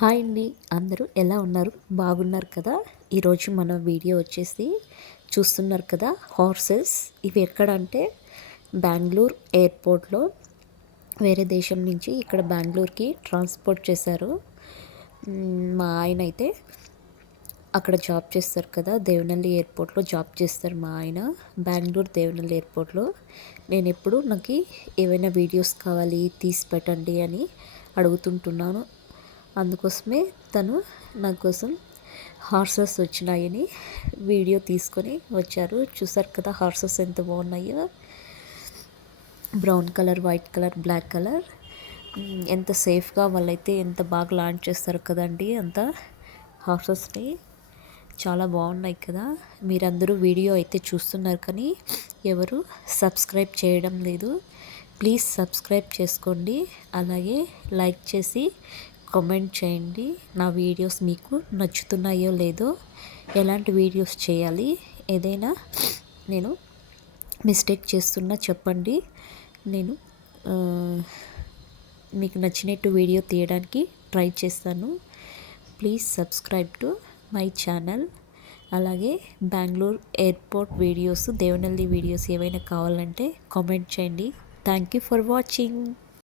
Hi అండి. అందరూ ఎలా ఉన్నారు? బాగున్నారు కదా? ఈరోజు మన వీడియో వచ్చేసి చూస్తున్నారు కదా, హార్సెస్. ఇవి ఎక్కడంటే బెంగళూరు ఎయిర్పోర్ట్లో వేరే దేశం నుంచి ఇక్కడ బెంగళూరుకి ట్రాన్స్పోర్ట్ చేశారు. మా ఆయన అయితే అక్కడ జాబ్ చేస్తారు కదా, దేవనహల్లి ఎయిర్పోర్ట్లో జాబ్ చేస్తారు మా ఆయన, బెంగళూరు దేవనహల్లి ఎయిర్పోర్ట్లో. నేను ఎప్పుడు నాకు ఏవైనా వీడియోస్ కావాలి తీసి పెట్టండి అని అడుగుతుంటున్నాను. అందుకోసమే తను నా కోసం హార్సెస్ వచ్చినాయని వీడియో తీసుకొని వచ్చారు. చూసారు కదా హార్సెస్ ఎంత బాగున్నాయో. Brown colour, white colour, black colour. ఎంత సేఫ్గా వాళ్ళైతే ఎంత బాగా లాంచ్ చేస్తారు కదండి అంత హార్సెస్ని. చాలా బాగున్నాయి కదా. మీరందరూ వీడియో అయితే చూస్తున్నారు కానీ ఎవరు సబ్స్క్రైబ్ చేయడం లేదు. ప్లీజ్ సబ్స్క్రైబ్ చేసుకోండి. అలాగే లైక్ చేసి కామెంట్ చేయండి. నా వీడియోస్ మీకు నచ్చుతున్నాయో లేదో, ఎలాంటి వీడియోస్ చేయాలి, ఏదైనా నేను మిస్టేక్ చేస్తున్నా చెప్పండి. నేను మీకు నచ్చినట్టు వీడియో తీయడానికి ట్రై చేస్తాను. Please subscribe to my channel. అలాగే Bengaluru airport videos, Devanahalli videos ఏవైనా కావాలంటే కామెంట్ చేయండి. Thank you for watching.